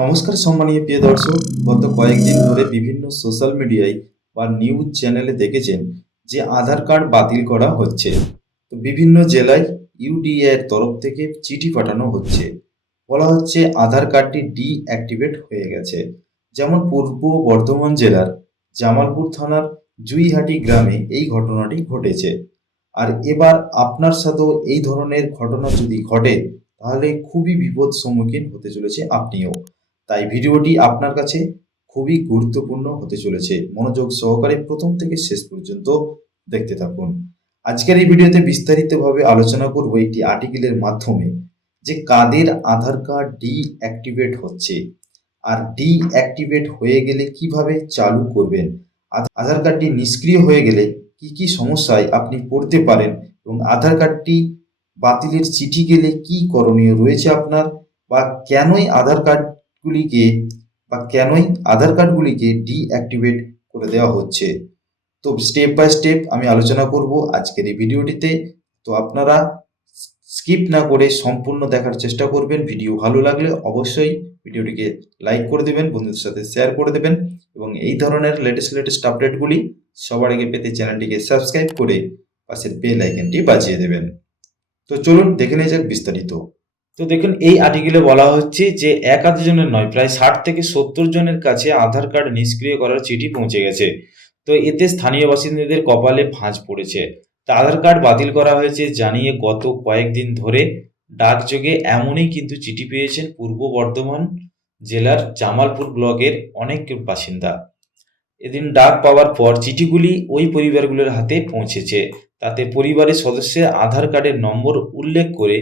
নমস্কার সম্মানীয় প্রিয় দর্শক, গত কয়েকদিন ধরে বিভিন্ন সোশ্যাল মিডিয়ায় বা নিউজ চ্যানেলে দেখেছেন যে আধার কার্ড বাতিল করা হচ্ছে। তো বিভিন্ন জেলায় ইউডিএ এর তরফ থেকে চিঠি পাঠানো হচ্ছে, বলা হচ্ছে আধার কার্ডটি ডিঅ্যাক্টিভেট হয়ে গেছে। যেমন পূর্ব বর্ধমান জেলার জামালপুর থানার জুইহাটি গ্রামে এই ঘটনাটি ঘটেছে। আর এবার আপনার সাথেও এই ধরনের ঘটনা যদি ঘটে, তাহলে খুবই বিপদ সম্মুখীন হতে চলেছে আপনিও। তাই ভিডিওটি আপনার কাছে খুবই গুরুত্বপূর্ণ হতে চলেছে। মনোযোগ সহকারে প্রথম থেকে শেষ পর্যন্ত দেখতে থাকুন। আজকের এই ভিডিওতে বিস্তারিতভাবে আলোচনা করব একটি আর্টিকেলের মাধ্যমে যে কাদের আধার কার্ড ডিঅ্যাক্টিভেট হচ্ছে, আর ডিঅ্যাক্টিভেট হয়ে গেলে কিভাবে চালু করবেন, আধার কার্ডটি নিষ্ক্রিয় হয়ে গেলে কি কি সমস্যায় আপনি পড়তে পারেন, এবং আধার কার্ডটি বাতিলের চিঠি গেলে কি করণীয় রয়েছে আপনার, বা কেনই আধার কার্ডগুলিকে আধার কার্ডগুলিকে ডিঅ্যাক্টিভেট করে দেওয়া হচ্ছে। তো স্টেপ বাই স্টেপ আমি আলোচনা করব আজকের এই ভিডিওটিতে। তো আপনারা স্কিপ না করে সম্পূর্ণ দেখার চেষ্টা করবেন। ভিডিও ভালো লাগলে অবশ্যই ভিডিওটিকে লাইক করে দেবেন, বন্ধুদের সাথে শেয়ার করে দেবেন, এবং এই ধরনের লেটেস্ট আপডেটগুলি সবার আগে পেতে চ্যানেলটিকে সাবস্ক্রাইব করে পাশের বেল আইকনটি বাজিয়ে দেবেন। তো চলুন দেখে নেওয়া যাক বিস্তারিত। তো দেখুন, এই আর্টিকেলে বলা হচ্ছে যে এক আধ জনের নয়, প্রায় 60 থেকে 70 জনের কাছে আধার কার্ড নিষ্ক্রিয় করার চিঠি পৌঁছে গেছে। তো এতে স্থানীয় বাসিন্দাদের কপালে ভাঁজ পড়েছে। তা আধার কার্ড বাতিল করা হয়েছে জানিয়ে গত কয়েকদিন ধরে ডাকযোগে এমনই কিন্তু চিঠি পেয়েছেন পূর্ব বর্ধমান জেলার জামালপুর ব্লকের অনেক বাসিন্দা। এদিন ডাক পাওয়ার পর চিঠিগুলি ওই পরিবারগুলোর হাতে পৌঁছেছে। তাতে পরিবারের সদস্যের আধার কার্ডের নম্বর উল্লেখ করে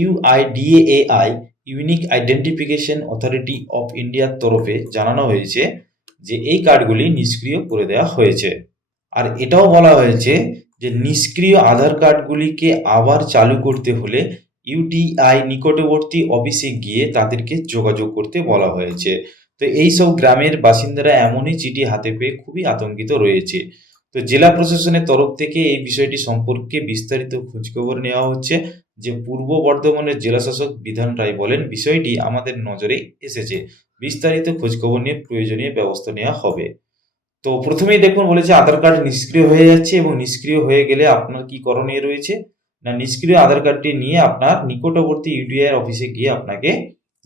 UIDAI unique identification authority of ইন্ডিয়ার তরফে জানানো হয়েছে যে এই কার্ডগুলি নিষ্ক্রিয় করে দেওয়া হয়েছে। আর এটাও বলা হয়েছে যে নিষ্ক্রিয় আধার কার্ডগুলিকে আবার চালু করতে হলে ইউডিআই নিকটবর্তী অফিসে গিয়ে তাদেরকে যোগাযোগ করতে বলা হয়েছে। তো এই সব গ্রামের বাসিন্দারা এমনই চিঠি হাতে পেয়ে খুবই আতঙ্কিত রয়েছে। তো জেলা প্রশাসনের তরফ থেকে এই বিষয়টি সম্পর্কে বিস্তারিত খোঁজখবর নেওয়া হচ্ছে। যে পূর্ব বর্ধমানের জেলাশাসক বিধান রায় বলেন, বিষয়টি আমাদের নজরে এসেছে, বিস্তারিত খোঁজখবর নিয়ে প্রয়োজনীয় ব্যবস্থা নেওয়া হবে। তো প্রথমেই দেখুন বলেছে আধার কার্ড নিষ্ক্রিয় হয়ে যাচ্ছে, এবং নিষ্ক্রিয় হয়ে গেলে আপনার কি করণীয় রয়েছে না, নিষ্ক্রিয় আধার কার্ডটি নিয়ে আপনার নিকটবর্তী ইউডিআই অফিসে গিয়ে আপনাকে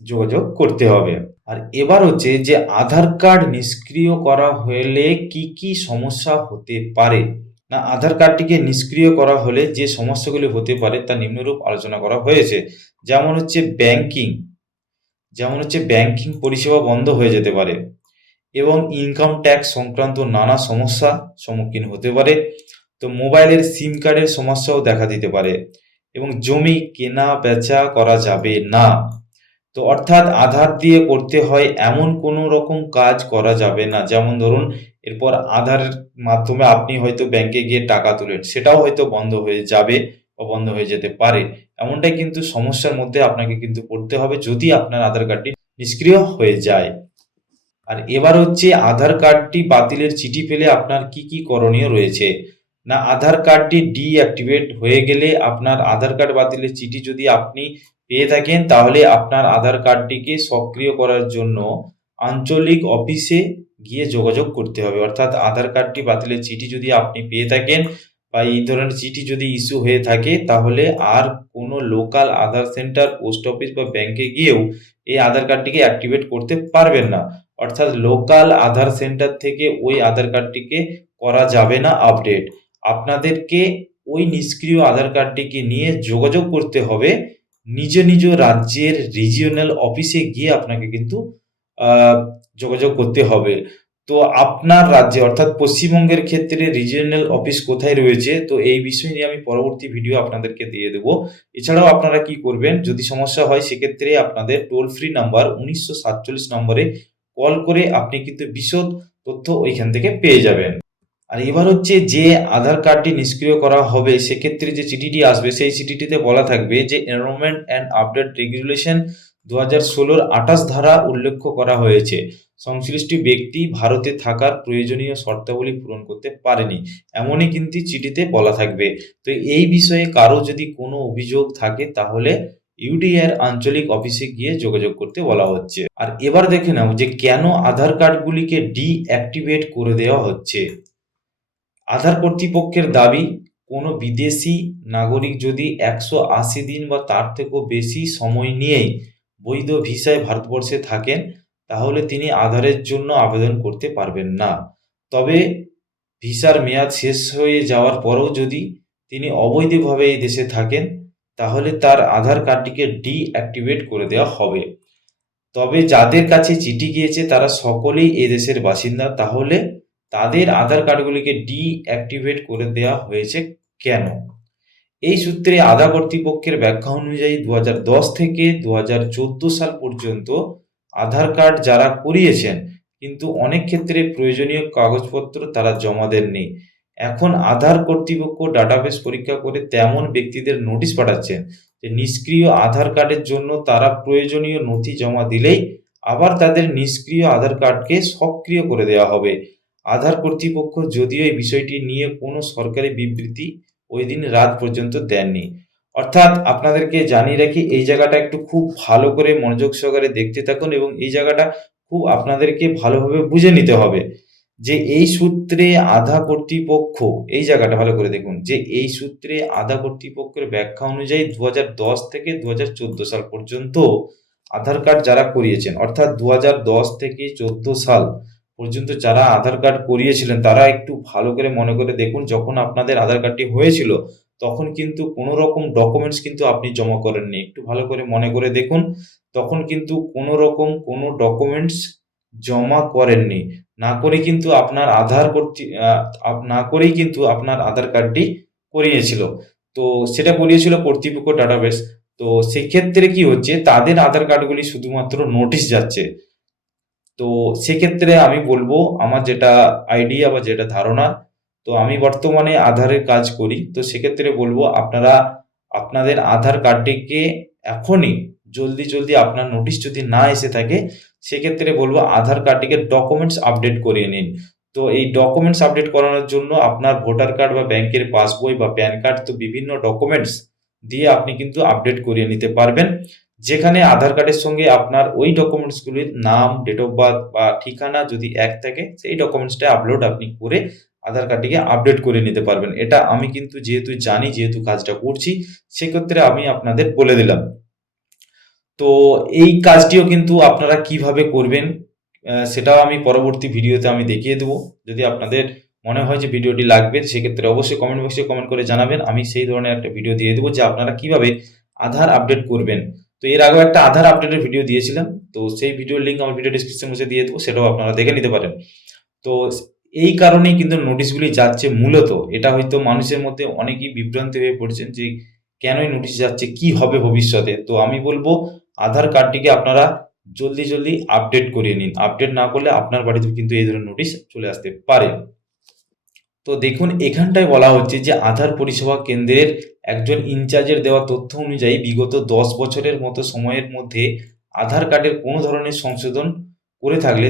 যোগাযোগ করতে হবে। আর এবার হচ্ছে যে আধার কার্ড নিষ্ক্রিয় করা হলে কি কি সমস্যা হতে পারে, না আধার কার্ডটিকে নিষ্ক্রিয় করা হলে যে সমস্যাগুলি হতে পারে তা নিম্নরূপ আলোচনা করা হয়েছে। যেমন হচ্ছে ব্যাংকিং পরিষেবা বন্ধ হয়ে যেতে পারে, এবং ইনকাম ট্যাক্স সংক্রান্ত নানা সমস্যা সম্মুখীন হতে পারে। তো মোবাইলের সিম কার্ডের সমস্যাও দেখা দিতে পারে, এবং জমি কেনা বেচা করা যাবে না। তো অর্থাৎ আধার দিয়ে করতে হয় এমন কোনো রকম কাজ করা যাবে না। যেমন ধরুন, এরপর আধারের মাধ্যমে আপনি হয়তো ব্যাংকে গিয়ে টাকা তুলেন, সেটাও হয়তো বন্ধ হয়ে যাবে বা বন্ধ হয়ে যেতে পারে। এমনটাই কিন্তু সমস্যার মধ্যে আপনাকে কিন্তু পড়তে হবে যদি আপনার আধার কার্ডটি নিষ্ক্রিয় হয়ে যায়। আর এবার হচ্ছে আধার কার্ডটি বাতিলের চিঠি পেলে আপনার কি কি করণীয় রয়েছে, না আধার কার্ডটি ডিঅ্যাক্টিভেট হয়ে গেলে আপনার আধার কার্ড বাতিলের চিঠি যদি আপনি পেয়ে থাকেন, তাহলে আপনার আধার কার্ডটিকে সক্রিয় করার জন্য আঞ্চলিক অফিসে গিয়ে যোগাযোগ করতে হবে। অর্থাৎ আধার কার্ডটি বাতিলের চিঠি যদি আপনি পেয়ে থাকেন বা এই ধরনের চিঠি যদি ইস্যু হয়ে থাকে, তাহলে আর কোনো লোকাল আধার সেন্টার, পোস্ট অফিস বা ব্যাংকে গিয়েও এই আধার কার্ডটিকে অ্যাক্টিভেট করতে পারবেন না। অর্থাৎ লোকাল আধার সেন্টার থেকে ওই আধার কার্ডটিকে করা যাবে না আপডেট। আপনাদেরকে ওই নিষ্ক্রিয় আধার কার্ডটিকে নিয়ে যোগাযোগ করতে হবে নিজ নিজ রাজ্যের রিজিওনাল অফিসে গিয়ে আপনাকে কিন্তু যোগাযোগ করতে হবে। তো আপনার রাজ্যে অর্থাৎ পশ্চিমবঙ্গের ক্ষেত্রে রিজিওনাল অফিস কোথায় রয়েছে, তো এই বিষয় নিয়ে আমি পরবর্তী ভিডিও আপনাদেরকে দিয়ে দেবো। এছাড়াও আপনারা কি করবেন, যদি সমস্যা হয় সেক্ষেত্রে আপনাদের টোল ফ্রি নাম্বার 1947 নম্বরে কল করে আপনি কিন্তু বিশদ তথ্য ওইখান থেকে পেয়ে যাবেন। আর এবার হচ্ছে যে আধার কার্ডটি নিষ্ক্রিয় করা হবে, সেক্ষেত্রে যে চিঠিটি আসবে সেই চিঠিটিতে বলা থাকবে যে এনরোলমেন্ট অ্যান্ড আপডেট রেগুলেশন 2016 28 ধারা উল্লেখ করা হয়েছে, সংশ্লিষ্ট ব্যক্তি ভারতে থাকার প্রয়োজনীয় শর্তাবলী পূরণ করতে পারেনি, এমনই কিন্তু চিঠিতে বলা থাকবে। তো এই বিষয়ে কারো যদি কোনো অভিযোগ থাকে, তাহলে ইউডিআর আঞ্চলিক অফিসে গিয়ে যোগাযোগ করতে বলা হচ্ছে। আর এবার দেখে নাও যে কেন আধার কার্ডগুলিকে ডিঅ্যাক্টিভেট করে দেওয়া হচ্ছে। আধার কর্তৃপক্ষের দাবি, কোনো বিদেশি নাগরিক যদি 180 দিন বা তার থেকেও বেশি সময় নিয়েই বৈধ ভিসায় ভারতবর্ষে থাকেন, তাহলে তিনি আধারের জন্য আবেদন করতে পারবেন না। তবে ভিসার মেয়াদ শেষ হয়ে যাওয়ার পরেও যদি তিনি অবৈধভাবে এই দেশে থাকেন, তাহলে তার আধার কার্ডটিকে ডিঅ্যাক্টিভেট করে দেওয়া হবে। তবে যাদের কাছে চিঠি গিয়েছে তারা সকলেই এদেশের বাসিন্দা, তাহলে তাদের আধার কার্ডগুলিকে ডিঅ্যাক্টিভেট করে দেওয়া হয়েছে কেন? এই সূত্রে আধার কর্তৃপক্ষের ব্যাখ্যা অনুযায়ী 2010 থেকে 2014 সাল পর্যন্ত আধার কার্ড যারা করিয়েছেন কিন্তু অনেক ক্ষেত্রে প্রয়োজনীয় কাগজপত্র তারা জমা দেননি। এখন আধার কর্তৃপক্ষ ডাটাবেস পরীক্ষা করে তেমন ব্যক্তিদের নোটিশ পাঠাচ্ছেন যে নিষ্ক্রিয় আধার কার্ডের জন্য তারা প্রয়োজনীয় নথি জমা দিলেই আবার তাদের নিষ্ক্রিয় আধার কার্ডকে সক্রিয় করে দেওয়া হবে। আধার কর্তৃপক্ষ যদিও এই বিষয়টি নিয়ে কোনো সরকারি বিবৃতি ওই দিন রাত পর্যন্ত দেননি। অর্থাৎ আপনাদেরকে জানিয়ে রাখি, এই জায়গাটা একটু খুব ভালো করে মনোযোগ সহকারে দেখতে থাকুন এবং এই জায়গাটা খুব আপনাদেরকে ভালোভাবে বুঝে নিতে হবে যে এই সূত্রে আধা কর্তৃপক্ষ, এই জায়গাটা ভালো করে দেখুন যে এই সূত্রে আধা কর্তৃপক্ষের ব্যাখ্যা অনুযায়ী 2010 থেকে 2014 সাল পর্যন্ত আধার কার্ড যারা করিয়েছেন, অর্থাৎ 2010 থেকে 14 সাল পর্যন্ত যারা আধার কার্ড করিয়েছিলেন তারা একটু ভালো করে মনে করে দেখুন, যখন আপনাদের আধার কার্ডটি হয়েছিল তখন কিন্তু কোনো রকম ডকুমেন্টস কিন্তু আপনি জমা করেননি। একটু ভালো করে মনে করে দেখুন, তখন কিন্তু কোনো রকম কোনো ডকুমেন্টস জমা করেননি। না করে কিন্তু আপনার না করেই কিন্তু আপনার আধার কার্ডটি করিয়েছিল। তো সেটা করিয়েছিল কর্তৃপক্ষ ডাটাবেস। তো সেক্ষেত্রে কি হচ্ছে, তাদের আধার কার্ডগুলি শুধুমাত্র নোটিশ যাচ্ছে। তো সেক্ষেত্রে আমি বলবো, আমার যেটা আইডিয়া বা যেটা ধারণা, তো আমি বর্তমানে আধারের কাজ করি, তো সেক্ষেত্রে বলবো আপনারা আপনাদের আধার কার্ডটিকে এখনই জলদি আপনার নোটিশ যদি না এসে থাকে সেক্ষেত্রে বলবো আধার কার্ডটিকে ডকুমেন্টস আপডেট করিয়ে নিন। তো এই ডকুমেন্টস আপডেট করানোর জন্য আপনার ভোটার কার্ড বা ব্যাংকের পাসবই বা প্যান কার্ড, তো বিভিন্ন ডকুমেন্টস দিয়ে আপনি কিন্তু আপডেট করিয়ে নিতে পারবেন, যেখানে আধার কার্ডের সঙ্গে আপনার ওই ডকুমেন্টসগুলির নাম, ডেট অফ বার্থ বা ঠিকানা যদি এক থাকে সেই ডকুমেন্টসটা আপলোড আপনি করে আধার কার্ডটিকে আপডেট করে নিতে পারবেন। এটা আমি কিন্তু যেহেতু জানি, যেহেতু কাজটা করছি, সেক্ষেত্রে আমি আপনাদের বলে দিলাম। তো এই কাজটিও কিন্তু আপনারা কিভাবে করবেন সেটাও আমি পরবর্তী ভিডিওতে আমি দেখিয়ে দেবো। যদি আপনাদের মনে হয় যে ভিডিওটি লাগবে সেক্ষেত্রে অবশ্যই কমেন্ট বক্সে কমেন্ট করে জানাবেন, আমি সেই ধরনের একটা ভিডিও দিয়ে দেবো যে আপনারা কিভাবে আধার আপডেট করবেন। তো এর আগেও একটা আধার আপডেটের ভিডিও দিয়েছিলাম, তো সেই ভিডিওর লিঙ্ক আমার ভিডিও ডিসক্রিপশন বক্সে দিয়ে দেবো, সেটাও আপনারা দেখে নিতে পারেন। তো এই কারণেই কিন্তু নোটিশগুলি যাচ্ছে মূলত। এটা হয়তো মানুষের মধ্যে অনেকেই বিভ্রান্তি হয়ে পড়ছেন যে কেনই নোটিশ যাচ্ছে, কি হবে ভবিষ্যতে। তো আমি বলবো আধার কার্ডটিকে আপনারা জলদি আপডেট করিয়ে নিন। আপডেট না করলে আপনার বাড়িতেও কিন্তু এই ধরনের নোটিশ চলে আসতে পারে। তো দেখুন, এখানটায় বলা হচ্ছে যে আধার পরিষেবা কেন্দ্রের একজন ইনচার্জের দেওয়া তথ্য অনুযায়ী বিগত 10 বছরের মতো সময়ের মধ্যে আধার কার্ডের কোনো ধরনের সংশোধন করে থাকলে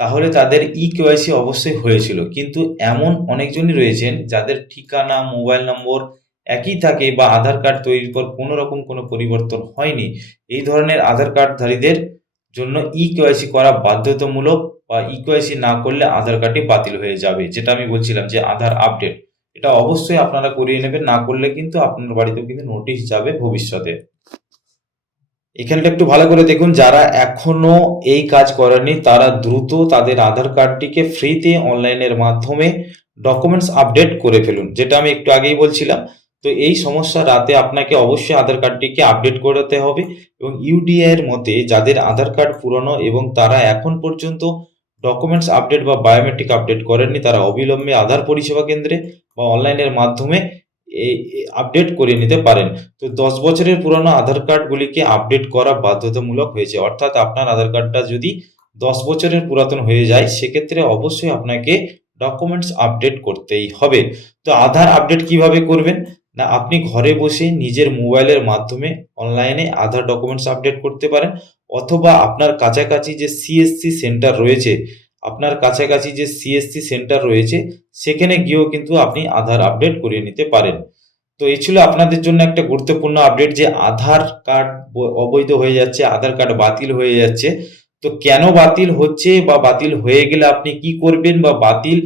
তাহলে তাদের ইকেওয়াইসি অবশ্যই হয়েছিল। কিন্তু এমন অনেকজনই রয়েছেন যাদের ঠিকানা, মোবাইল নম্বর একই থাকে বা আধার কার্ড তৈরির পর কোনো রকম কোনো পরিবর্তন হয়নি। এই ধরনের আধার কার্ডধারীদের জন্য ইকেওয়াইসি করা বাধ্যতামূলক, বা ইকেওয়াইসি না করলে আধার কার্ডটি বাতিল হয়ে যাবে। যেটা আমি বলছিলাম যে আধার আপডেট, এটা অবশ্যই আপনারা করিয়ে নেবেন, না করলে কিন্তু আপনার বাড়িতেও কিন্তু নোটিশ যাবে ভবিষ্যতে। এখানটা একটু ভালো করে দেখুন, যারা এখনো এই কাজ করেনি তারা দ্রুত তাদের আধার কার্ডটিকে ফ্রিতে অনলাইনের মাধ্যমে ডকুমেন্টস আপডেট করে ফেলুন, যেটা আমি একটু আগেই বলছিলাম। তো এই সমস্যা রাতে আপনাকে অবশ্যই আধার কার্ডটিকে আপডেট করাতে হবে এবং ইউডিআই এর মতে যাদের আধার কার্ড পুরনো এবং তারা এখন পর্যন্ত ডকুমেন্টস আপডেট বা বায়োমেট্রিক আপডেট করেননি, তারা অবিলম্বে আধার পরিষেবা কেন্দ্রে বা অনলাইনের মাধ্যমে এই আপডেট করিয়ে নিতে পারেন। তো 10 বছরের পুরনো আধার কার্ডগুলিকে আপডেট করা বাধ্যতামূলক হয়েছে, অর্থাৎ আপনার আধার কার্ডটা যদি 10 বছরের পুরাতন হয়ে যায় সেক্ষেত্রে অবশ্যই আপনাকে ডকুমেন্টস আপডেট করতেই হবে। তো আধার আপডেট কিভাবে করবেন না, আপনি ঘরে বসে নিজের মোবাইলের মাধ্যমে অনলাইনে আধার ডকুমেন্টস আপডেট করতে পারেন, অথবা আপনার কাছাকাছি যে সিএসসি সেন্টার রয়েছে, সেখানে গিয়েও কিন্তু আপনি আধার আপডেট করিয়ে নিতে পারেন। তো এই ছিল আপনাদের জন্য একটা গুরুত্বপূর্ণ আপডেট যে আধার কার্ড অবৈধ হয়ে যাচ্ছে, আধার কার্ড বাতিল হয়ে যাচ্ছে। তো কেন বাতিল হচ্ছে বা বাতিল হয়ে গেলে আপনি কি করবেন, বা বাতিল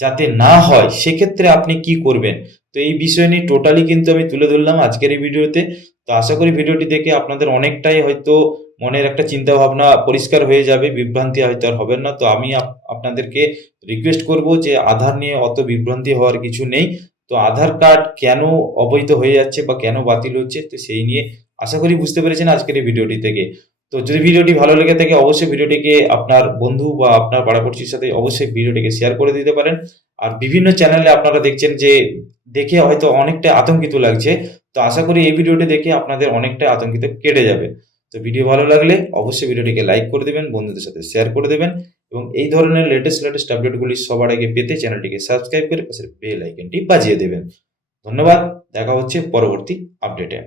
যাতে না হয় সেক্ষেত্রে আপনি কি করবেন, তো এই বিষয় নিয়ে টোটালি কিন্তু আমি তুলে ধরলাম আজকের এই ভিডিওতে। তো আশা করি ভিডিওটি দেখে আপনাদের অনেকটাই হয়তো মনের একটা চিন্তা ভাবনা পরিষ্কার হয়ে যাবে, বিভ্রান্তি হয়তো আর হবে না। তো আমি আপনাদেরকে রিকোয়েস্ট করব যে আধার নিয়ে অত বিভ্রান্তি হওয়ার কিছু নেই। তো আধার কার্ড কেন অবৈধ হয়ে যাচ্ছে বা কেন বাতিল হচ্ছে, তো সেই নিয়ে আশা করি বুঝতে পেরেছেন আজকের এই ভিডিওটি থেকে। তো যদি ভিডিওটি ভালো লেগে থাকে অবশ্যই ভিডিওটিকে আপনার বন্ধু বা আপনার পাড়াপড়শির সাথে অবশ্যই ভিডিওটিকে শেয়ার করে দিতে পারেন। আর বিভিন্ন চ্যানেলে আপনারা দেখছেন যে দেখে হয়তো অনেকটা আতঙ্কিত লাগছে, তো আশা করি এই ভিডিওটি দেখে আপনাদের অনেকটা আতঙ্কিত কেটে যাবে। তো ভিডিও ভালো লাগলে অবশ্যই ভিডিওটিকে লাইক করে দেবেন, বন্ধুদের সাথে শেয়ার করে দেবেন, এবং এই ধরনের লেটেস্ট আপডেটগুলি সবার আগে পেতে চ্যানেলটিকে সাবস্ক্রাইব করে পাশের বেল আইকনটি বাজিয়ে দেবেন। ধন্যবাদ, দেখা হচ্ছে পরবর্তী আপডেটে।